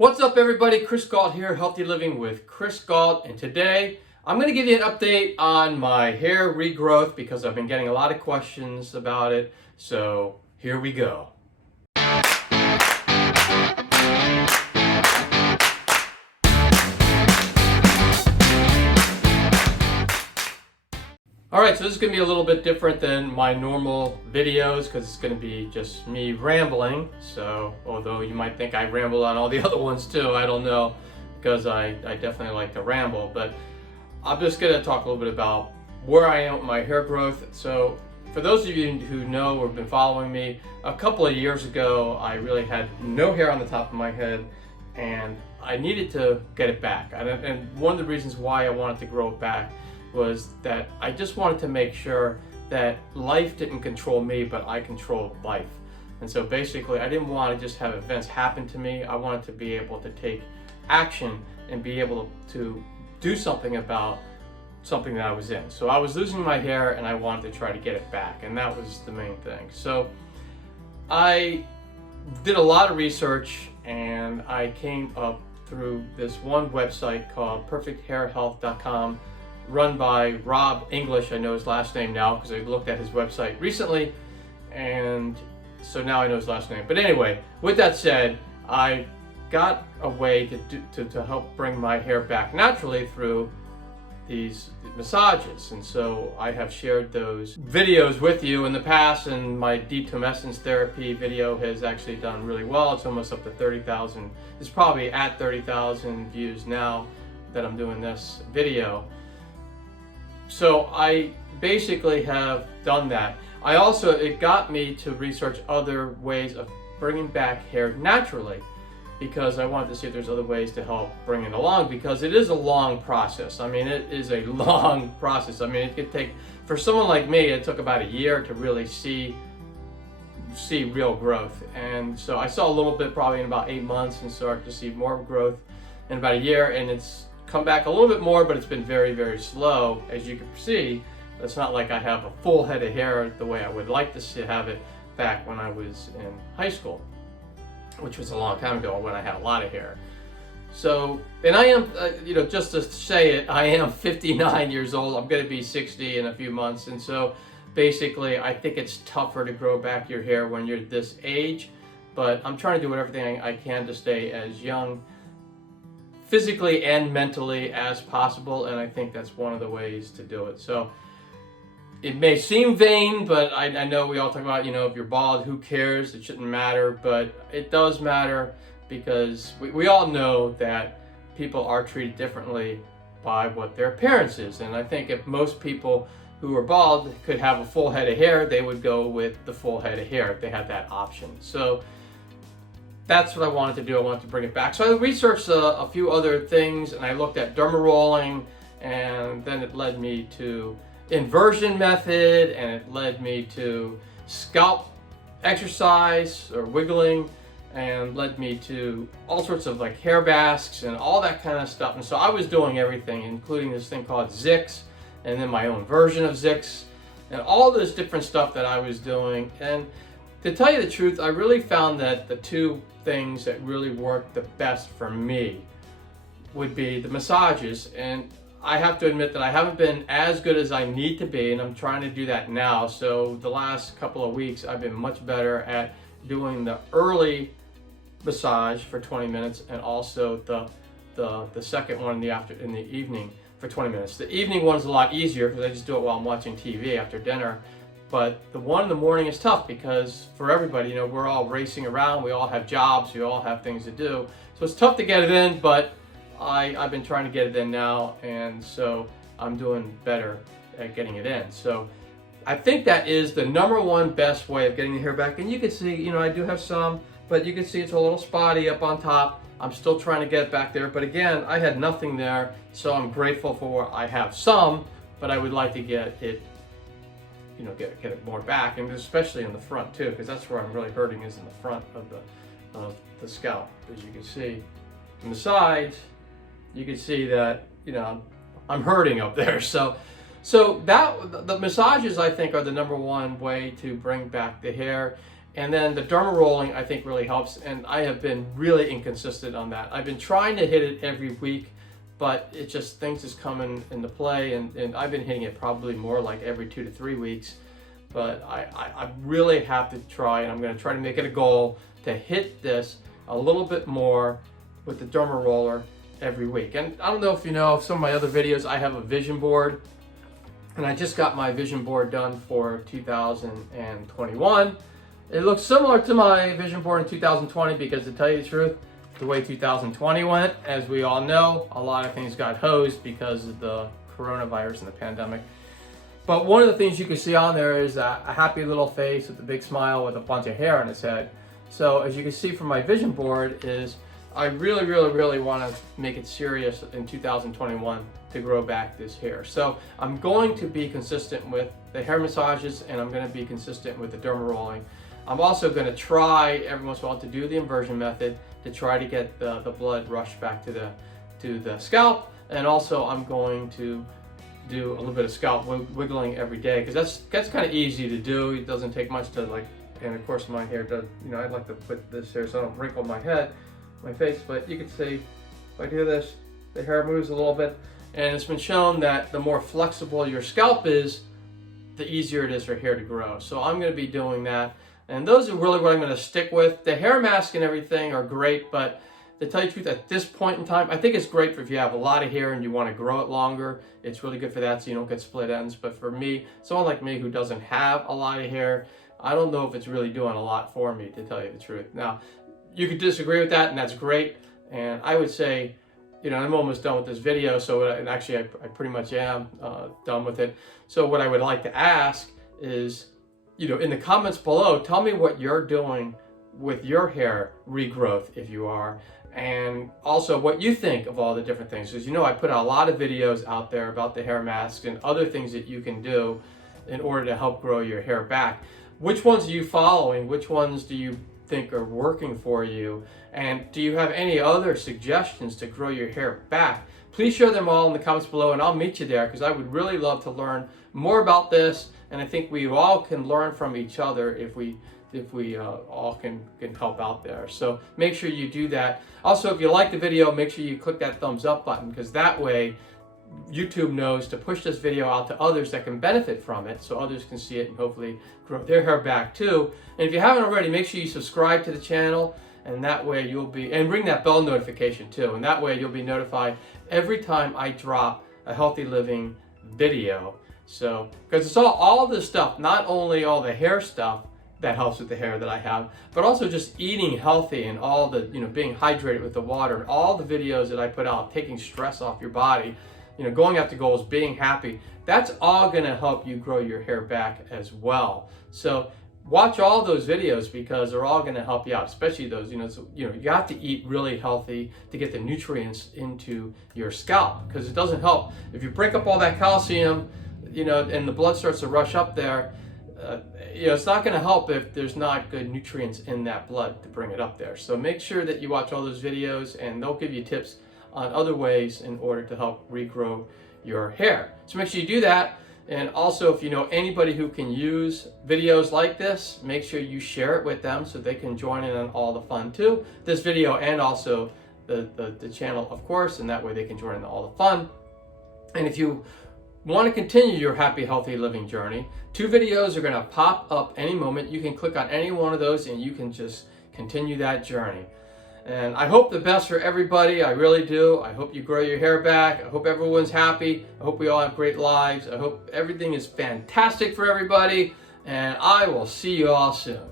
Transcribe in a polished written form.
What's up everybody, Chris Gault here, Healthy Living with Chris Gault, and today I'm going to give you an update on my hair regrowth because I've been getting a lot of questions about it, so here we go. Alright, so this is going to be a little bit different than my normal videos because it's going to be just me rambling. So, although you might think I ramble on all the other ones too, I don't know, because I definitely like to ramble. But I'm just going to talk a little bit about where I am with my hair growth. So, for those of you who know or have been following me, a couple of years ago I really had no hair on the top of my head and I needed to get it back. And one of the reasons why I wanted to grow it back was that I just wanted to make sure that life didn't control me, but I controlled life. And so basically, I didn't want to just have events happen to me. I wanted to be able to take action and be able to do something about something that I was in. So I was losing my hair and I wanted to try to get it back, and that was the main thing. So I did a lot of research and I came up through this one website called perfecthairhealth.com, run by Rob English. I know his last name now because I looked at his website recently, and so now I know his last name. But anyway, with that said, I got a way to help bring my hair back naturally through these massages, and so I have shared those videos with you in the past, and my deep tumescence therapy video has actually done really well. It's almost up to 30,000. It's probably at 30,000 views now that I'm doing this video. So I basically have done that. It got me to research other ways of bringing back hair naturally, because I wanted to see if there's other ways to help bring it along, because it is a long process. I mean, it is a long process. I mean, it could take, for someone like me, it took about a year to really see real growth. And so I saw a little bit probably in about 8 months and started to see more growth in about a year, and it's come back a little bit more, but it's been very, very slow. As you can see, it's not like I have a full head of hair the way I would like to have it back when I was in high school, which was a long time ago when I had a lot of hair. So, and I am, just to say it, I am 59 years old. I'm going to be 60 in a few months. And so basically, I think it's tougher to grow back your hair when you're this age, but I'm trying to do everything I can to stay as young physically and mentally as possible, and I think that's one of the ways to do it. So it may seem vain, but I know we all talk about, if you're bald, who cares? It shouldn't matter, but it does matter, because we all know that people are treated differently by what their appearance is. And I think if most people who are bald could have a full head of hair, they would go with the full head of hair if they had that option. So that's what I wanted to do. I wanted to bring it back. So I researched a few other things, and I looked at derma rolling, and then it led me to inversion method, and it led me to scalp exercise or wiggling, and led me to all sorts of like hair masks and all that kind of stuff. And so I was doing everything, including this thing called Zix, and then my own version of Zix, and all this different stuff that I was doing. And to tell you the truth, I really found that the two things that really worked the best for me would be the massages. And I have to admit that I haven't been as good as I need to be, and I'm trying to do that now. So the last couple of weeks, I've been much better at doing the early massage for 20 minutes, and also the second one in the evening for 20 minutes. The evening one is a lot easier because I just do it while I'm watching TV after dinner. But the one in the morning is tough because for everybody, we're all racing around, we all have jobs, we all have things to do. So it's tough to get it in, but I've been trying to get it in now, and so I'm doing better at getting it in. So I think that is the #1 best way of getting the hair back. And you can see, I do have some, but you can see it's a little spotty up on top. I'm still trying to get it back there, but again, I had nothing there, so I'm grateful for I have some, but I would like to get it get it more back, and especially in the front too, because that's where I'm really hurting, is in the front of the scalp. As you can see, on the sides, you can see that I'm hurting up there. So that the massages, I think, are the #1 way to bring back the hair. And then the derma rolling I think really helps, and I have been really inconsistent on that. I've been trying to hit it every week, but it just, things is coming into play, and I've been hitting it probably more like every 2 to 3 weeks. But I really have to try, and I'm going to try to make it a goal to hit this a little bit more with the derma roller every week. And I don't know if you know, some of my other videos, I have a vision board, and I just got my vision board done for 2021. It looks similar to my vision board in 2020 because, to tell you the truth, the way 2020 went, as we all know, a lot of things got hosed because of the coronavirus and the pandemic. But one of the things you can see on there is a happy little face with a big smile with a bunch of hair on his head. So as you can see from my vision board is I really want to make it serious in 2021 to grow back this hair. So I'm going to be consistent with the hair massages, and I'm going to be consistent with the derma rolling. I'm also going to try every once in a while to do the inversion method to try to get the blood rushed back to the scalp. And also I'm going to do a little bit of scalp wiggling every day, because that's kind of easy to do. It doesn't take much to, like, and of course my hair does, you know, I like to put this here so I don't wrinkle my head, my face, but you can see if I do this, the hair moves a little bit, and it's been shown that the more flexible your scalp is, the easier it is for hair to grow. So I'm going to be doing that, and those are really what I'm going to stick with. The hair mask and everything are great, but to tell you the truth, at this point in time, I think it's great for if you have a lot of hair and you want to grow it longer. It's really good for that, so you don't get split ends. But for me, someone like me who doesn't have a lot of hair, I don't know if it's really doing a lot for me, to tell you the truth. Now, you could disagree with that, and that's great. And I would say, you know, I'm almost done with this video, so and actually I pretty much am done with it. So what I would like to ask is, you know, in the comments below, tell me what you're doing with your hair regrowth, if you are, and also what you think of all the different things. Because, you know, I put a lot of videos out there about the hair masks and other things that you can do in order to help grow your hair back. Which ones are you following? Which ones do you think are working for you? And do you have any other suggestions to grow your hair back? Please share them all in the comments below, and I'll meet you there, because I would really love to learn more about this, and I think we all can learn from each other if we all can help out there. So make sure you do that. Also, if you like the video, make sure you click that thumbs up button, because that way YouTube knows to push this video out to others that can benefit from it, so others can see it and hopefully grow their hair back too. And if you haven't already, make sure you subscribe to the channel, and that way you'll be, and ring that bell notification too, and that way you'll be notified every time I drop a healthy living video. So, because it's all this stuff, not only all the hair stuff that helps with the hair that I have, but also just eating healthy and all the, you know, being hydrated with the water, and all the videos that I put out, taking stress off your body, you know, going after goals, being happy. That's all going to help you grow your hair back as well. So watch all those videos, because they're all going to help you out, especially those, you know, you have to eat really healthy to get the nutrients into your scalp, because it doesn't help if you break up all that calcium, you know, and the blood starts to rush up there. You know, it's not going to help if there's not good nutrients in that blood to bring it up there. So make sure that you watch all those videos, and they'll give you tips on other ways in order to help regrow your hair. So make sure you do that. And also, if you know anybody who can use videos like this, make sure you share it with them so they can join in on all the fun too. This video, and also the channel, of course, and that way they can join in all the fun. And if you want to continue your happy, healthy living journey, 2 videos are going to pop up any moment. You can click on any one of those and you can just continue that journey. And I hope the best for everybody. I really do. I hope you grow your hair back. I hope everyone's happy. I hope we all have great lives. I hope everything is fantastic for everybody. And I will see you all soon.